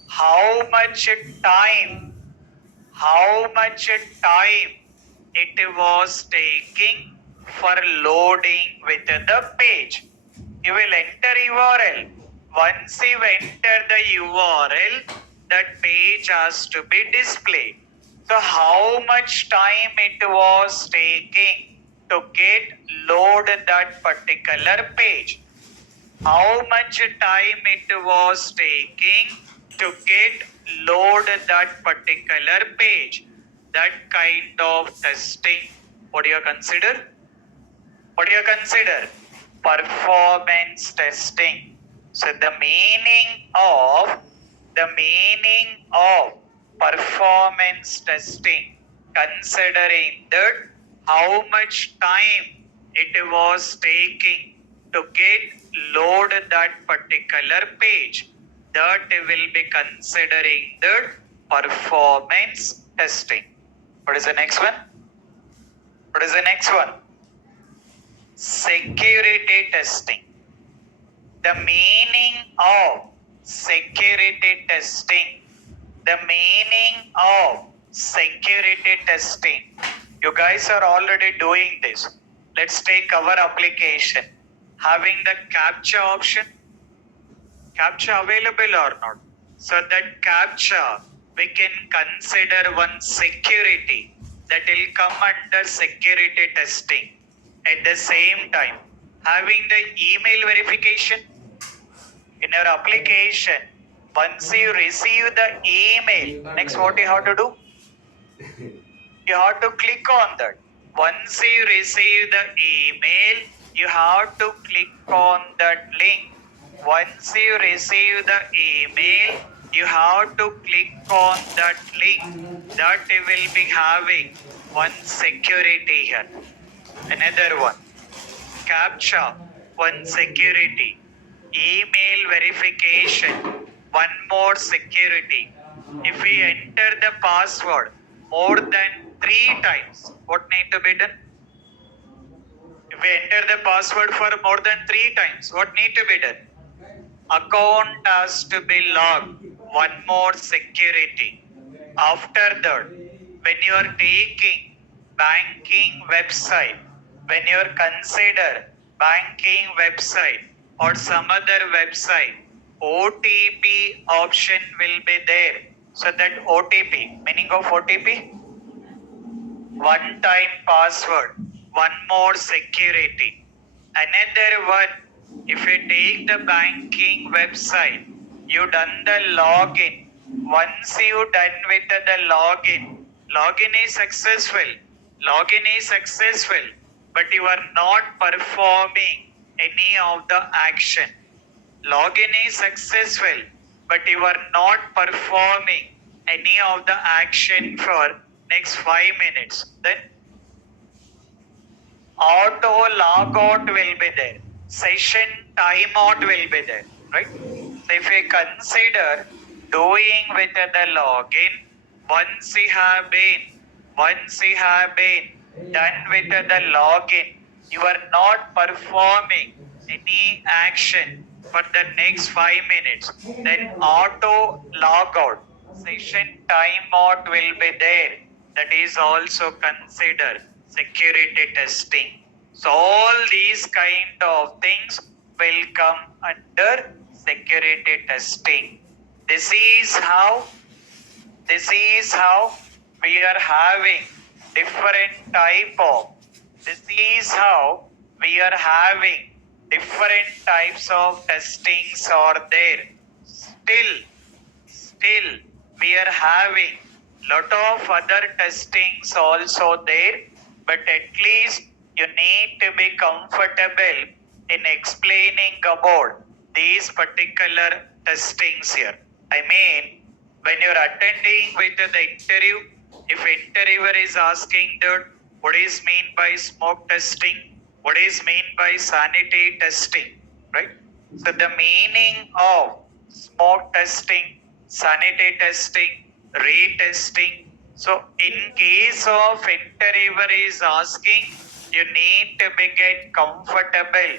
how much time it was taking for loading with the page. You will enter URL. Once you enter the URL, that page has to be displayed. So how much time it was taking to get load that particular page? How much time it was taking to get load that particular page? That kind of testing. What do you consider? What do you consider? Performance testing. So the meaning of performance testing, considering that how much time it was taking to get load that particular page, that will be considering the performance testing. What is the next one? What is the next one? Security testing. The meaning of security testing. The meaning of security testing. You guys are already doing this. Let's take our application. Having the captcha option. Captcha available or not? So that captcha, we can consider one security that will come under security testing. At the same time, having the email verification in your application, once you receive the email, next what you have to do? You have to click on that. Once you receive the email, you have to click on that link. Once you receive the email, you have to click on that link. That you will be having one security here. Another one. Captcha, one security. Email verification, one more security. If we enter the password more than 3 times, what need to be done? If we enter the password for more than 3 times, what need to be done? Account has to be logged, one more security. After that, when you are taking banking website, when you are consider banking website or some other website, OTP option will be there. So that OTP, meaning of OTP? One time password, one more security. Another one, if you take the banking website, you done the login. Once you done with the login is successful. Login is successful, but you are not performing any of the action. Login is successful, but you are not performing any of the action for next 5 minutes. Then auto logout will be there. Session timeout will be there, right? So if you consider doing with the login, once you have been done with the login, you are not performing any action for the next 5 minutes, then auto logout, session timeout will be there. That is also considered security testing. So all these kind of things will come under security testing. This is how we are having different type of this is how we are having different types of testings are there. Still we are having lot of other testings also there, but at least you need to be comfortable in explaining about these particular testings here. I mean, when you're attending with the interview, if interviewer is asking that what is mean by smoke testing, what is mean by sanity testing, right? So the meaning of smoke testing, sanity testing, retesting. So in case of interviewer is asking, you need to be get comfortable.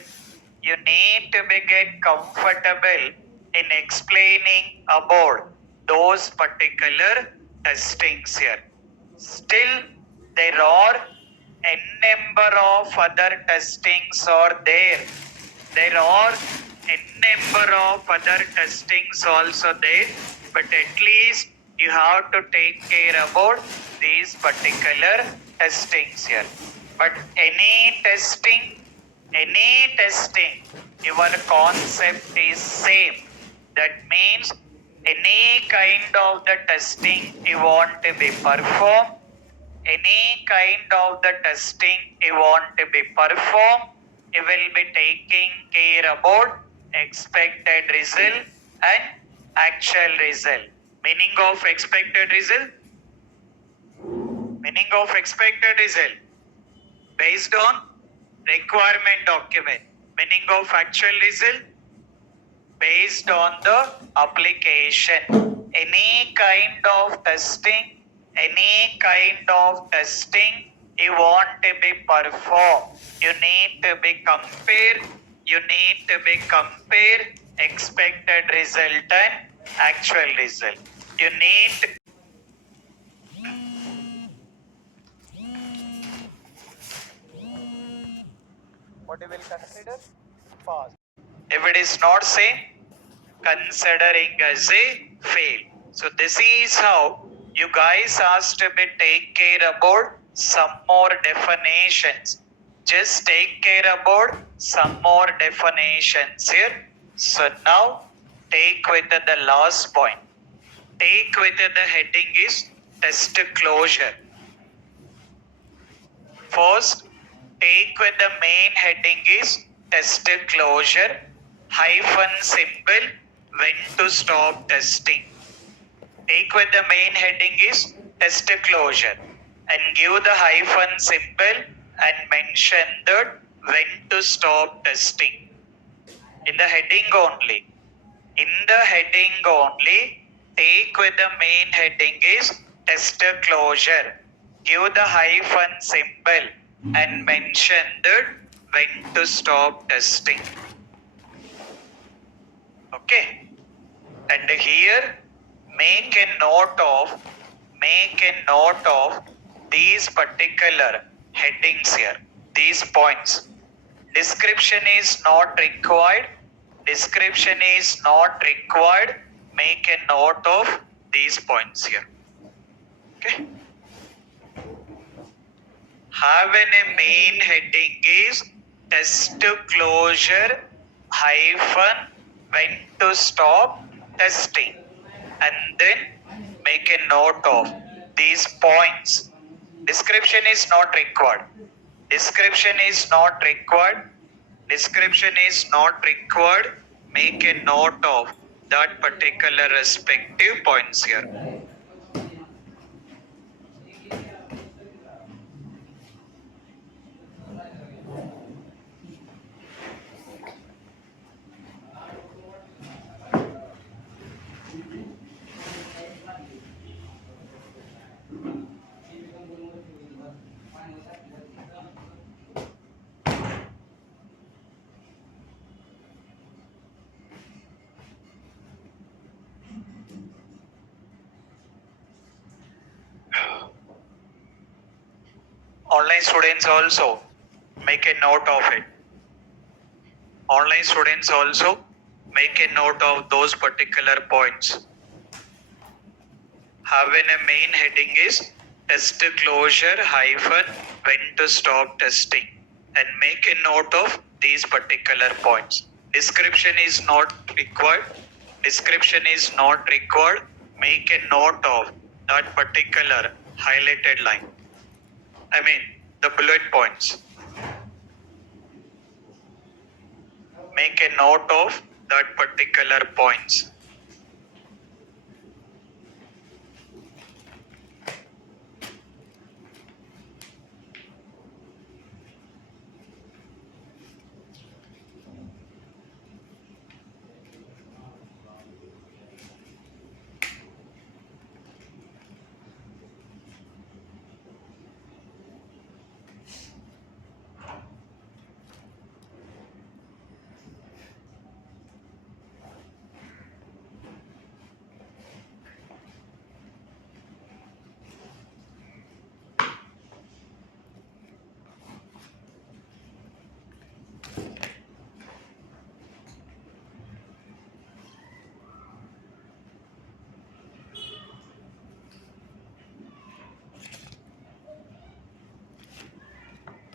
You need to be get comfortable in explaining about those particular testings here. Still, there are a number of other testings are there. There are a number of other testings also there, but at least you have to take care about these particular testings here. But any testing, your concept is same. That means any kind of the testing you want to be performed, any kind of the testing you want to be performed, you will be taking care about expected result and actual result. Meaning of expected result? Meaning of expected result based on requirement document. Meaning of actual result based on the application. Any kind of testing you want to be performed, you need to be compare expected result and actual result. You need what you will consider pass. If it is not same, considering as a fail. So this is how you guys has to be take care about some more definitions. Just take care about some more definitions here. So now take with the last point. Take with the heading is test closure. First, take with the main heading is test closure hyphen symbol when to stop testing. Take with the main heading is test closure and give the hyphen symbol and mention that when to stop testing. In the heading only. Take with the main heading is test closure. Give the hyphen symbol and mention that when to stop testing. Okay. And here make a note of these particular headings here, these points. Description is not required. Make a note of these points here. Okay. Having a main heading is test closure hyphen when to stop testing, and then make a note of these points. Description is not required. Make a note of that particular respective points here. Online students also make a note of it. Online students also make a note of those particular points. Having a main heading is test closure hyphen when to stop testing, and make a note of these particular points. Description is not required. Description is not required. Make a note of that particular highlighted line. I mean the bullet points. Make a note of that particular points.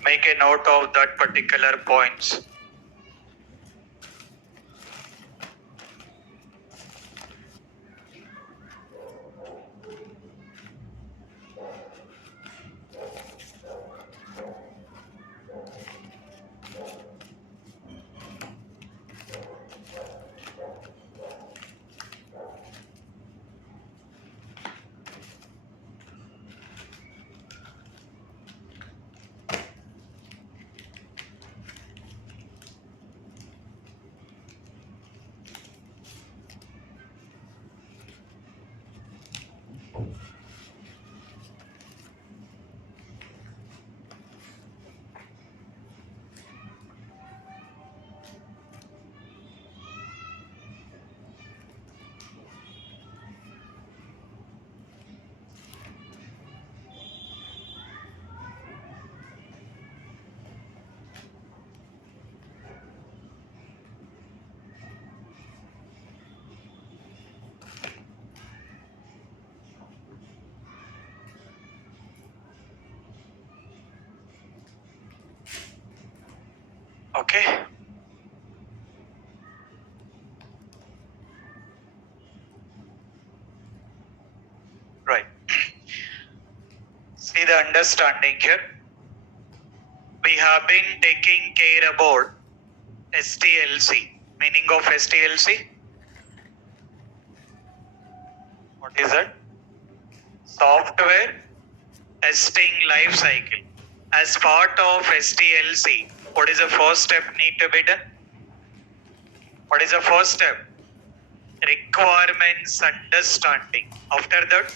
Make a note of that particular points. Okay. Right. See the understanding here. We have been taking care about STLC. Meaning of STLC? What is it? Software testing life cycle. As part of STLC, what is the first step need to be done? What is the first step? Requirements understanding. After that,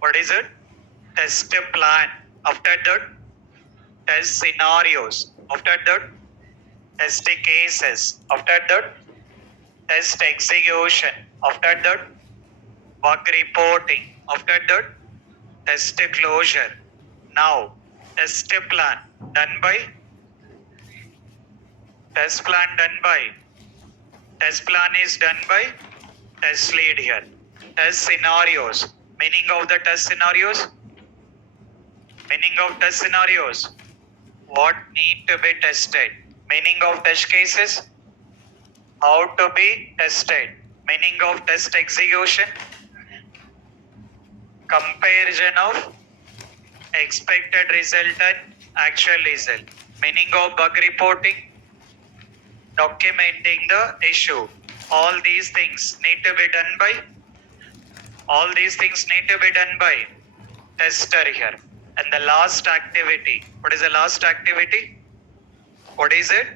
what is it? Test plan. After that, test scenarios. After that, test cases. After that, test execution. After that, bug reporting. After that, test closure. Now, test plan done by test plan done by test plan is done by test lead here. Test scenarios. Meaning of the test scenarios? Meaning of test scenarios. What need to be tested? Meaning of test cases? How to be tested? Meaning of test execution? Comparison of expected result and actual result. Meaning of bug reporting? Documenting the issue. All these things need to be done by tester here. And the last activity. What is the last activity? What is it?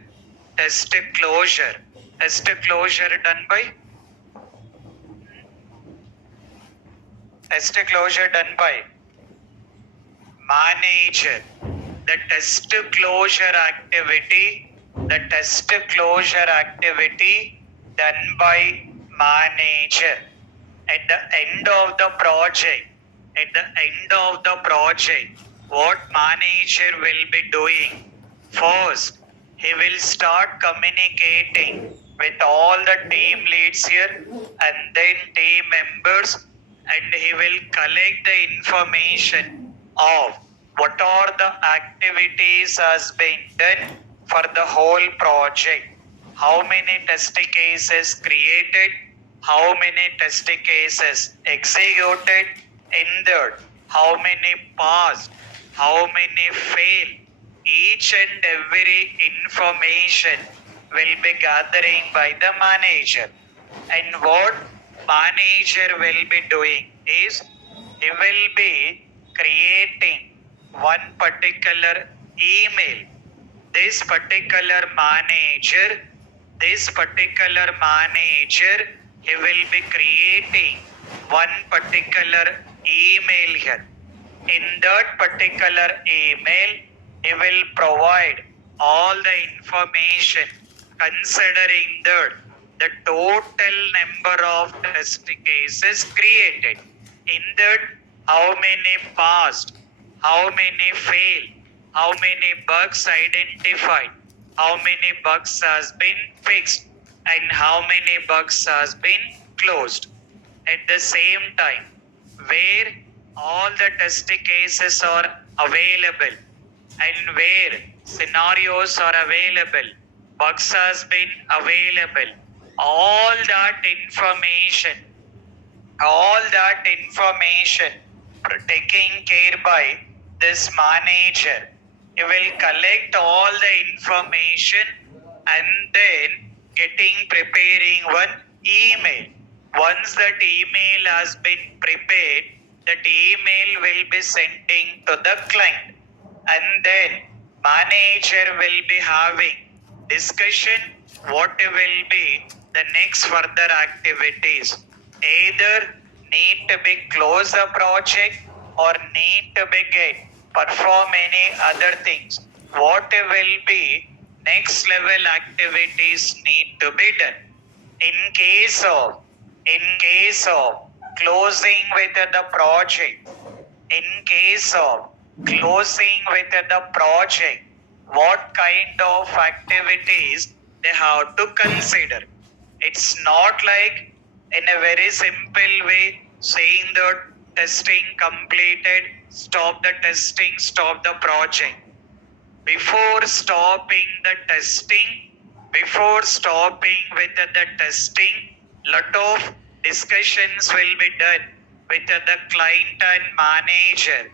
Test closure. Test closure done by manager. The test closure activity done by manager. At the end of the project, what manager will be doing? First, he will start communicating with all the team leads here and then team members, and he will collect the information of what are the activities has been done for the whole project. How many test cases created, how many test cases executed, ended, how many passed, how many failed. Each and every information will be gathering by the manager. And what manager will be doing is he will be creating one particular email. This particular manager, he will be creating one particular email here. In that particular email, he will provide all the information considering that the total number of test cases created. In that, how many passed, how many failed, how many bugs identified, how many bugs has been fixed, and how many bugs has been closed. At the same time, where all the test cases are available and where scenarios are available, bugs has been available, all that information, taken care by this manager. He will collect all the information and then preparing one email. Once that email has been prepared, that email will be sending to the client, and then manager will be having discussion what will be the next further activities. Either need to be close the project or need to be perform any other things. What will be next level activities need to be done. In case of closing with the project, in case of closing with the project, what kind of activities they have to consider. It's not like in a very simple way saying that testing completed, stop the testing, stop the project. Before stopping the testing, before stopping with the testing, lot of discussions will be done with the client and manager,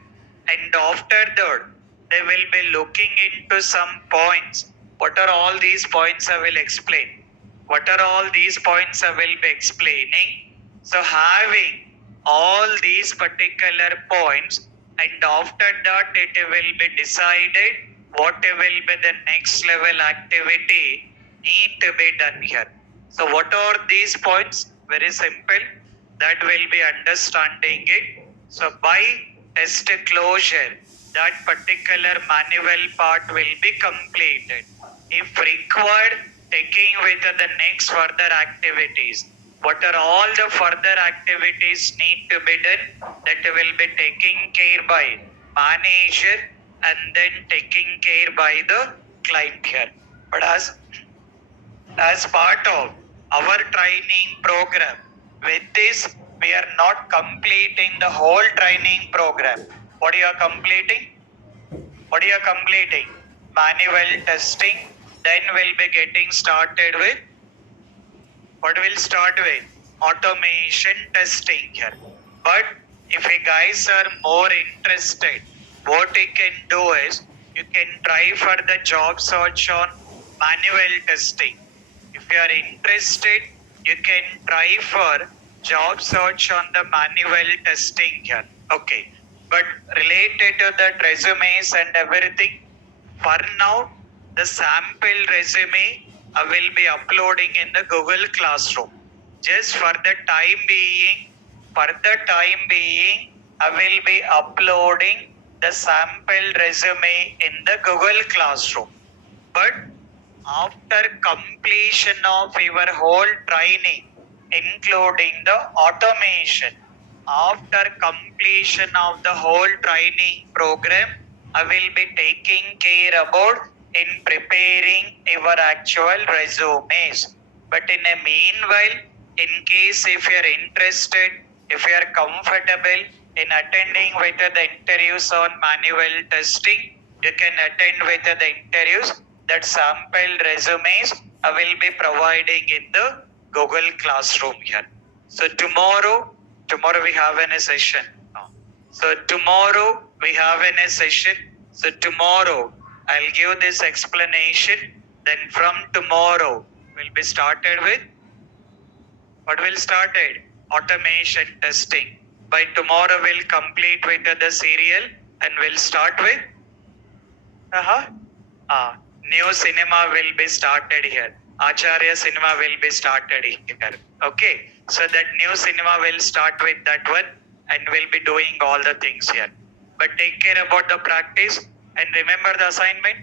and after that they will be looking into some points. What are all these points? I will explain. What are all these points? I will be explaining. So having all these particular points, and after that it will be decided what will be the next level activity need to be done here. So what are these points? Very simple. That will be understanding it. So by test closure, that particular manual part will be completed. If required, taking with the next further activities. What are all the further activities need to be done? That will be taken care by manager and then taken care by the client here. But as part of our training program, with this we are not completing the whole training program. What you are completing? What you are completing? Manual testing. Then we'll be getting started with what we'll start with automation testing here. But if you guys are more interested, what you can do is you can try for the job search on manual testing. If you are interested, you can try for job search on the manual testing here. Okay. But related to that resumes and everything, for now, the sample resume I will be uploading in the Google Classroom. Just for the time being, I will be uploading the sample resume in the Google Classroom. But after completion of your whole training, including the automation, after completion of the whole training program, I will be taking care about in preparing your actual resumes. But in a meanwhile, in case if you are interested, if you are comfortable in attending with the interviews on manual testing, you can attend with the interviews. That sample resumes I will be providing in the Google Classroom here. So tomorrow we have a session. So tomorrow we have a session. So tomorrow I'll give this explanation. Then from tomorrow we'll be started with what will started? Automation testing. By tomorrow we'll complete with the serial and we'll start with new cinema will be started here. Acharya cinema will be started here. Okay. So that new cinema will start with that one and we'll be doing all the things here. But take care about the practice and remember the assignment.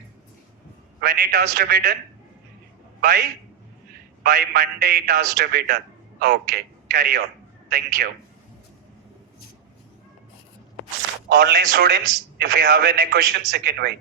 When it has to be done? By Monday it has to be done. Okay. Carry on. Thank you. Online students, if you have any questions, you can wait.